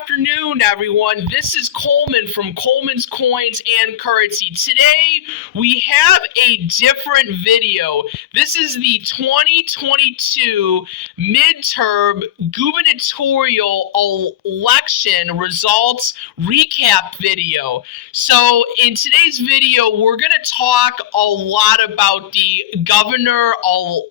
afternoon, everyone. This is Coleman from Coleman's Coins and Currency. Today, we have a different video. This is the 2022 midterm gubernatorial election results recap video. So, in today's video, we're going to talk a lot about the governor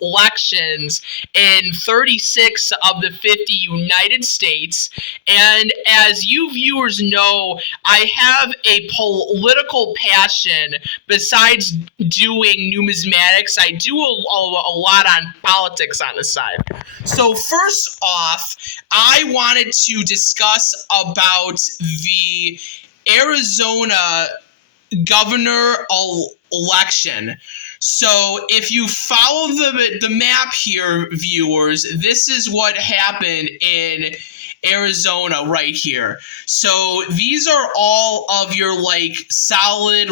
elections in 36 of the 50 United States. And as you viewers know, I have a political passion. Besides doing numismatics, I do a lot on politics on the side. So first off, I wanted to discuss about the Arizona governor election. So if you follow the map here, viewers, this is what happened in Arizona right here. So these are all of your solid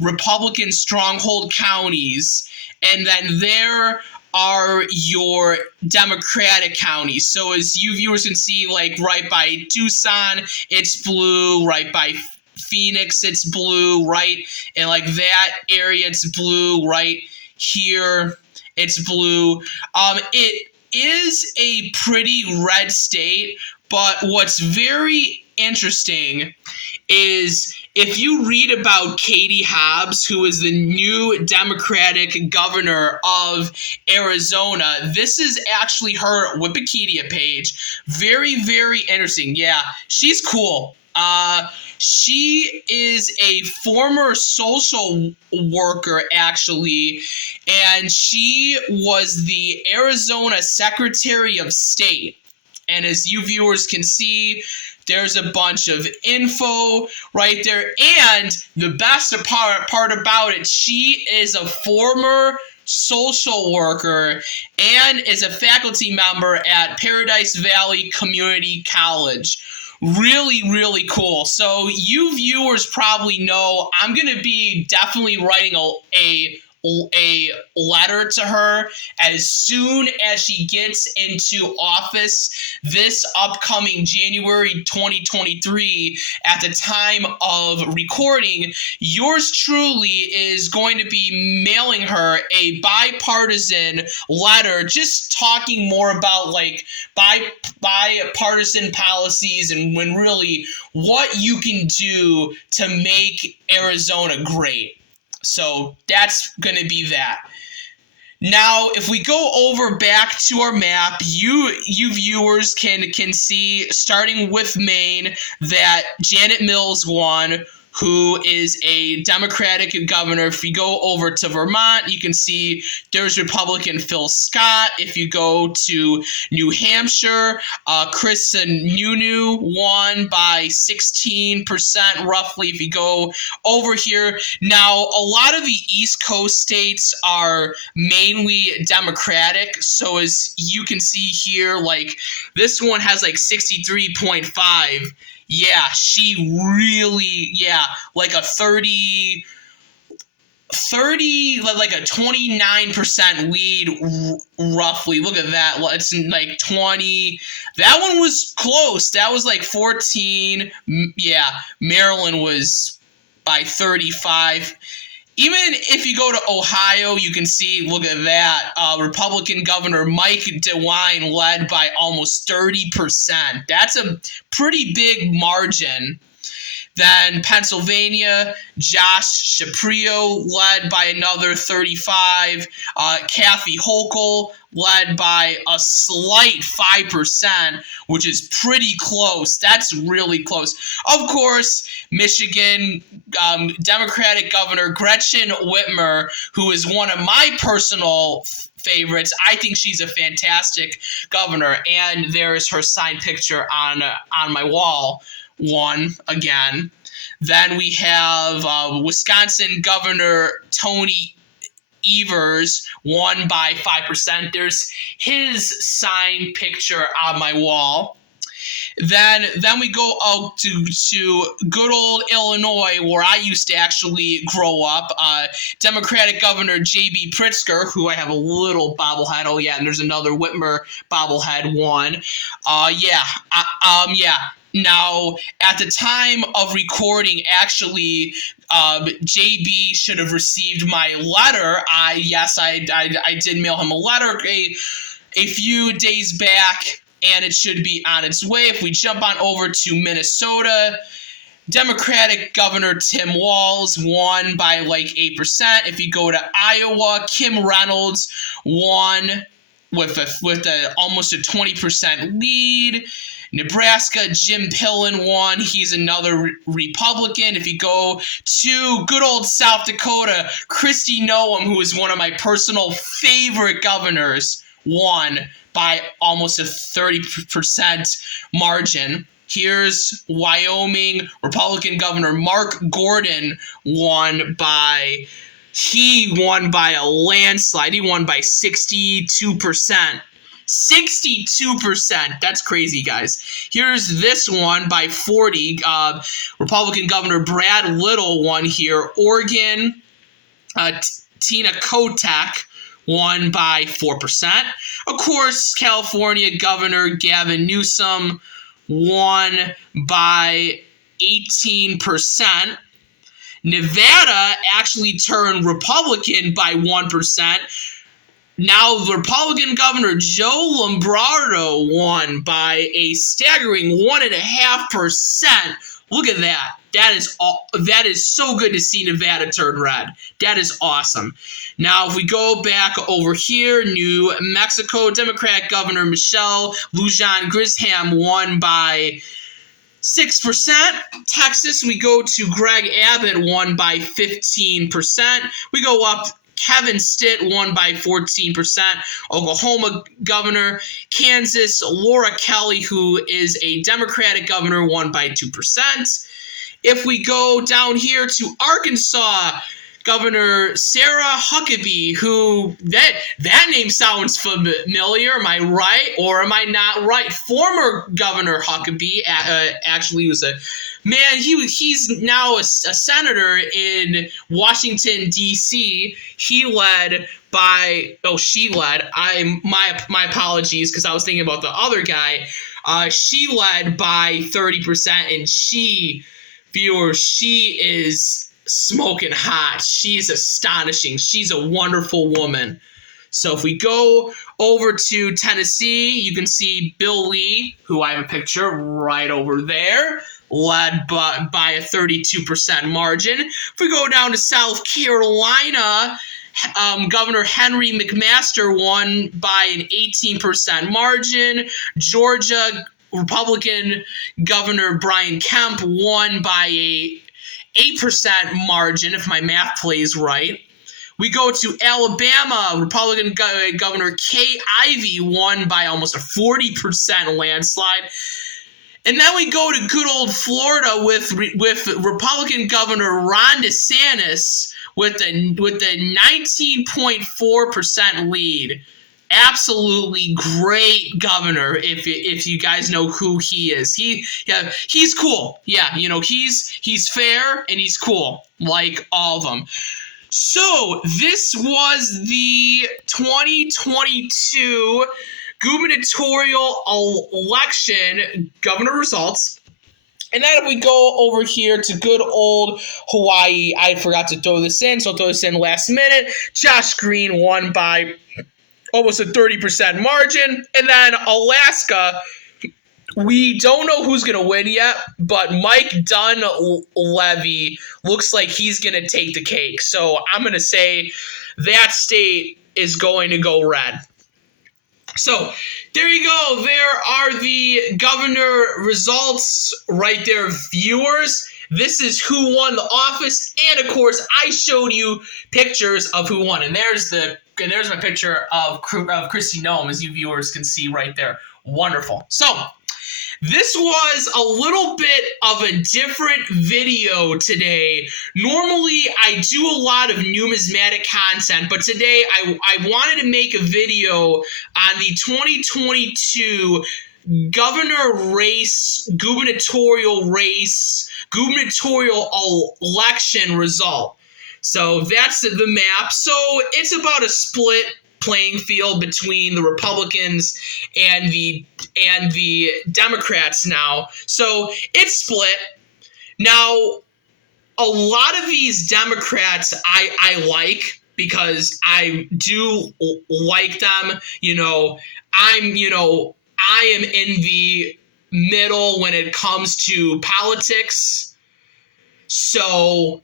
Republican stronghold counties, and then there are your Democratic counties. So as you viewers can see, right by Tucson, it's blue, right by Phoenix, it's blue, right? And that area, it's blue, right here, it's blue. It is a pretty red state, but what's very interesting is if you read about Katie Hobbs, who is the new Democratic governor of Arizona, this is actually her Wikipedia page. Very, very interesting. Yeah, she's cool. She is a former social worker, actually, and she was the Arizona Secretary of State. And as you viewers can see, there's a bunch of info right there. And the best part about it, she is a former social worker and is a faculty member at Paradise Valley Community College. Really, really cool. So you viewers probably know I'm going to be definitely writing a letter to her as soon as she gets into office this upcoming January 2023. At the time of recording, yours truly is going to be mailing her a bipartisan letter just talking more about bipartisan policies and when really what you can do to make Arizona great. So that's going to be that. Now, if we go over back to our map, you viewers can see, starting with Maine, that Janet Mills won, who is a Democratic governor. If you go over to Vermont, you can see there's Republican Phil Scott. If you go to New Hampshire, Chris Sununu won by 16% roughly. If you go over here, now a lot of the East Coast states are mainly Democratic. So as you can see here, this one has 63.5. Yeah, she really, like a 29% lead roughly. Look at that. It's 20. That one was close. That was 14. Yeah, Maryland was by 35. Even if you go to Ohio, you can see, look at that, Republican Governor Mike DeWine led by almost 30%. That's a pretty big margin. Then Pennsylvania, Josh Shapiro led by another 35. Kathy Hochul led by a slight 5%, which is pretty close. That's really close. Of course, Michigan, Democratic Governor Gretchen Whitmer, who is one of my personal favorites. I think she's a fantastic governor, and there's her signed picture on my wall. Won again. Then we have Wisconsin Governor Tony Evers won by 5%. There's his signed picture on my wall. Then we go out to good old Illinois, where I used to actually grow up. Democratic Governor J.B. Pritzker, who I have a little bobblehead. Oh yeah, and there's another Whitmer bobblehead one. Now, at the time of recording, actually, JB should have received my letter. I did mail him a letter a few days back, and it should be on its way. If we jump on over to Minnesota, Democratic Governor Tim Walz won by like 8%. If you go to Iowa, Kim Reynolds won with almost a 20% lead. Nebraska, Jim Pillen won. He's another Republican. If you go to good old South Dakota, Kristi Noem, who is one of my personal favorite governors, won by almost a 30% margin. Here's Wyoming, Republican Governor Mark Gordon won by a landslide. He won by 62%. 62%. That's crazy, guys. Here's this one by 40. Republican Governor Brad Little won here. Oregon, Tina Kotek won by 4%. Of course, California Governor Gavin Newsom won by 18%. Nevada actually turned Republican by 1%. Now, the Republican Governor Joe Lombardo won by a staggering 1.5%. Look at that. That is so good to see Nevada turn red. That is awesome. Now, if we go back over here, New Mexico, Democratic Governor Michelle Lujan Grisham won by 6%. Texas, we go to Greg Abbott won by 15%. We go up, Kevin Stitt won by 14%. Oklahoma governor. Kansas, Laura Kelly, who is a Democratic governor, won by 2%. If we go down here to Arkansas, Governor Sarah Huckabee, who that name sounds familiar. Am I right or am I not right? Former Governor Huckabee actually was a man. He's now a senator in Washington D.C. She led. My apologies, because I was thinking about the other guy. She led by 30%, and she is smoking hot. She's astonishing. She's a wonderful woman. So if we go over to Tennessee, you can see Bill Lee, who I have a picture right over there, led by a 32% margin. If we go down to South Carolina, Governor Henry McMaster won by an 18% margin. Georgia, Republican Governor Brian Kemp won by a 8% margin, if my math plays right. We go to Alabama. Republican Governor Kay Ivey won by almost a 40% landslide. And then we go to good old Florida with Republican Governor Ron DeSantis with the 19.4% lead. Absolutely great governor. If you guys know who he is, he's cool. Yeah, he's fair and he's cool, like all of them. So this was the 2022 gubernatorial election governor results. And then if we go over here to good old Hawaii, I forgot to throw this in, so I'll throw this in last minute. Josh Green won by almost a 30% margin. And then Alaska, we don't know who's going to win yet, but Mike Dunleavy looks like he's going to take the cake. So I'm going to say that state is going to go red. So there you go. There are the governor results right there, viewers. This is who won the office. And, of course, I showed you pictures of who won. And there's my picture of Kristi Noem, as you viewers can see right there. Wonderful. So this was a little bit of a different video today. Normally, I do a lot of numismatic content, but today I wanted to make a video on the 2022 gubernatorial election result. So that's the map. So it's about a split playing field between the Republicans and the Democrats now. So it's split. Now, a lot of these Democrats I like because I do like them. I am in the middle when it comes to politics. So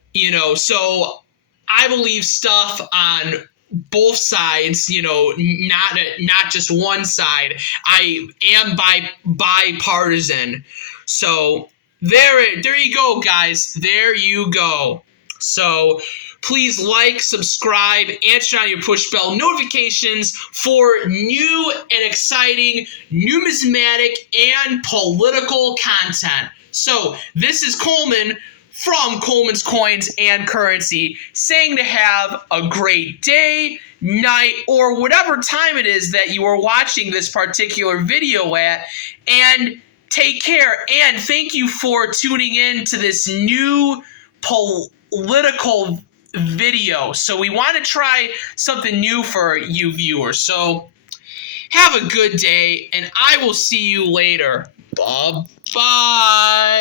I believe stuff on both sides, not just one side. I am bipartisan. So there you go, guys. There you go. So please like, subscribe, and turn on your push bell notifications for new and exciting numismatic and political content. So this is Coleman from Coleman's Coins and Currency, saying to have a great day, night, or whatever time it is that you are watching this particular video at, and take care. And thank you for tuning in to this new political video. So we want to try something new for you viewers. So have a good day, and I will see you later. Bye-bye.